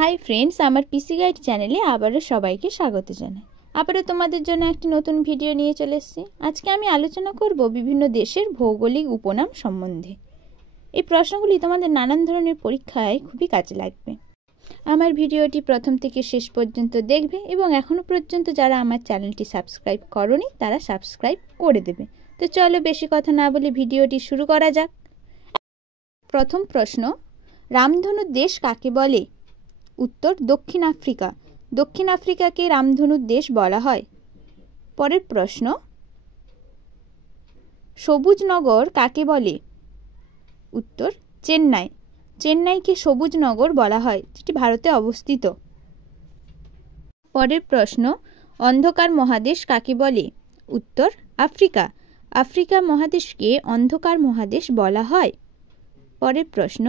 Hi friends, আমার পিসি guide চ্যানেলে আবারও সবাইকে স্বাগত জানাই। আবারও তোমাদের জন্য একটি নতুন ভিডিও নিয়ে চলে এসেছি। আজকে আমি আলোচনা করব বিভিন্ন দেশের ভৌগোলিক উপনাম সম্বন্ধে। এই প্রশ্নগুলি তোমাদের নানান ধরনের পরীক্ষায় খুবই কাজে লাগবে। আমার ভিডিওটি প্রথম থেকে শেষ পর্যন্ত দেখবে এবং এখনও পর্যন্ত যারা আমার চ্যানেলটি সাবস্ক্রাইব করোনি তারা সাবস্ক্রাইব করে দেবে। তো চলো বেশি কথা না বলে ভিডিওটি শুরু করা যাক। প্রথম প্রশ্ন, রামধনুর দেশ কাকে বলে? উত্তর দক্ষিণ আফ্রিকা। দক্ষিণ আফ্রিকাকে রামধনুর দেশ বলা হয়। পরের প্রশ্ন, সবুজ নগর কাকে বলে? উত্তর চেন্নাই। চেন্নাইকে সবুজ নগর বলা হয়, যেটি ভারতে অবস্থিত। পরের প্রশ্ন, অন্ধকার মহাদেশ কাকে বলে? উত্তর আফ্রিকা। আফ্রিকা মহাদেশকে অন্ধকার মহাদেশ বলা হয়। পরের প্রশ্ন,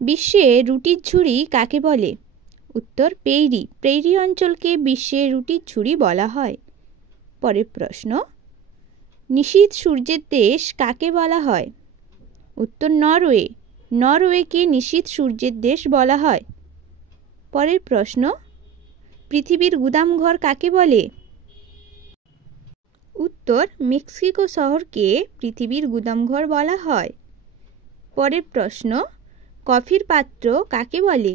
বিশ্বে রুটির ঝুড়ি কাকে বলে? উত্তর পেইরি। পেইরি অঞ্চলকে বিশ্বের রুটির ঝুড়ি বলা হয়। পরের প্রশ্ন, নিশীথ সূর্যের দেশ কাকে বলা হয়? উত্তর নরওয়ে। নরওয়েকে নিশীথ সূর্যের দেশ বলা হয়। পরের প্রশ্ন, পৃথিবীর গুদামঘর কাকে বলে? উত্তর মেক্সিকো শহরকে পৃথিবীর গুদামঘর বলা হয়। পরের প্রশ্ন, কফির পাত্র কাকে বলে?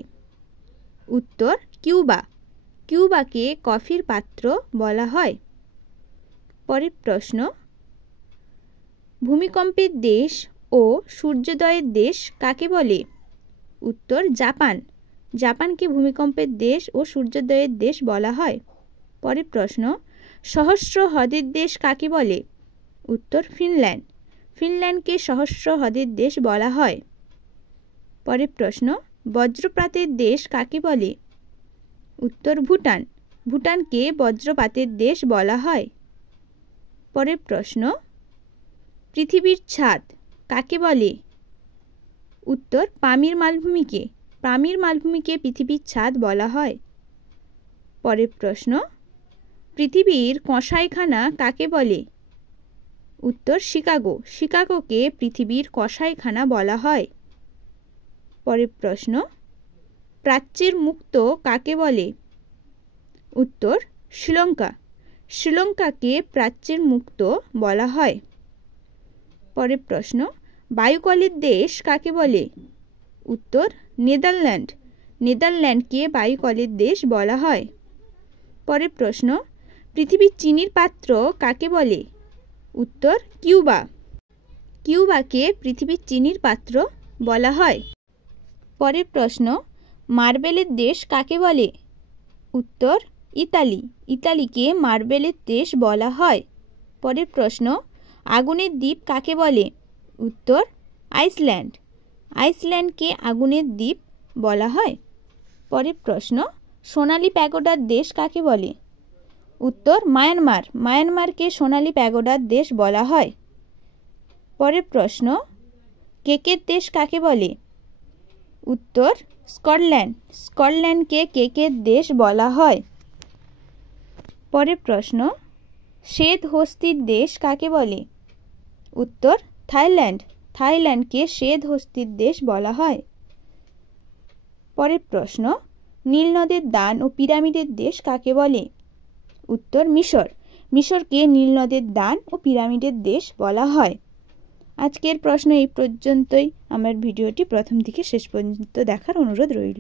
উত্তর কিউবা। কিউবাকে কফির পাত্র বলা হয়। পরের প্রশ্ন, ভূমিকম্পের দেশ ও সূর্যোদয়ের দেশ কাকে বলে? উত্তর জাপান। জাপানকে ভূমিকম্পের দেশ ও সূর্যোদয়ের দেশ বলা হয়। পরের প্রশ্ন, সহস্র হ্রদের দেশ কাকে বলে? উত্তর ফিনল্যান্ড। ফিনল্যান্ডকে সহস্র হ্রদের দেশ বলা হয়। পরের প্রশ্ন, বজ্রপাতের দেশ কাকে বলে? উত্তর ভুটান। ভুটানকে বজ্রপাতের দেশ বলা হয়। পরের প্রশ্ন, পৃথিবীর ছাদ কাকে বলে? উত্তর পামির মালভূমিকে। পামির মালভূমিকে পৃথিবীর ছাদ বলা হয়। পরের প্রশ্ন, পৃথিবীর কসাইখানা কাকে বলে? উত্তর শিকাগো। শিকাগোকে পৃথিবীর কসাইখানা বলা হয়। পরের প্রশ্ন, প্রাচ্যের মুক্ত কাকে বলে? উত্তর শ্রীলঙ্কা। শ্রীলঙ্কাকে প্রাচ্যের মুক্ত বলা হয়। পরের প্রশ্ন, বায়ুকলের দেশ কাকে বলে? উত্তর নেদারল্যান্ড। নেদারল্যান্ডকে বায়ুকলের দেশ বলা হয়। পরের প্রশ্ন, পৃথিবীর চিনির পাত্র কাকে বলে? উত্তর কিউবা। কিউবাকে পৃথিবীর চিনির পাত্র বলা হয়। পরের প্রশ্ন, মার্বেলের দেশ কাকে বলে? উত্তর ইতালি। ইতালিকে মার্বেলের দেশ বলা হয়। পরের প্রশ্ন, আগুনের দ্বীপ কাকে বলে? উত্তর আইসল্যান্ড। আইসল্যান্ডকে আগুনের দ্বীপ বলা হয়। পরের প্রশ্ন, সোনালী প্যাগোডার দেশ কাকে বলে? উত্তর মায়ানমার। মায়ানমারকে সোনালী প্যাগোডার দেশ বলা হয়। পরের প্রশ্ন, কেকের দেশ কাকে বলে? উত্তর স্কটল্যান্ড। স্কটল্যান্ডকে কেকের দেশ বলা হয়। পরের প্রশ্ন, শ্বেত হস্তির দেশ কাকে বলে? উত্তর থাইল্যান্ড। থাইল্যান্ডকে শ্বেত হস্তির দেশ বলা হয়। পরের প্রশ্ন, নীল নদের দান ও পিরামিডের দেশ কাকে বলে? উত্তর মিশর। মিশরকে নীল নদের দান ও পিরামিডের দেশ বলা হয়। আজকের প্রশ্ন এই পর্যন্তই। আমার ভিডিওটি প্রথম থেকে শেষ পর্যন্ত দেখার অনুরোধ রইল।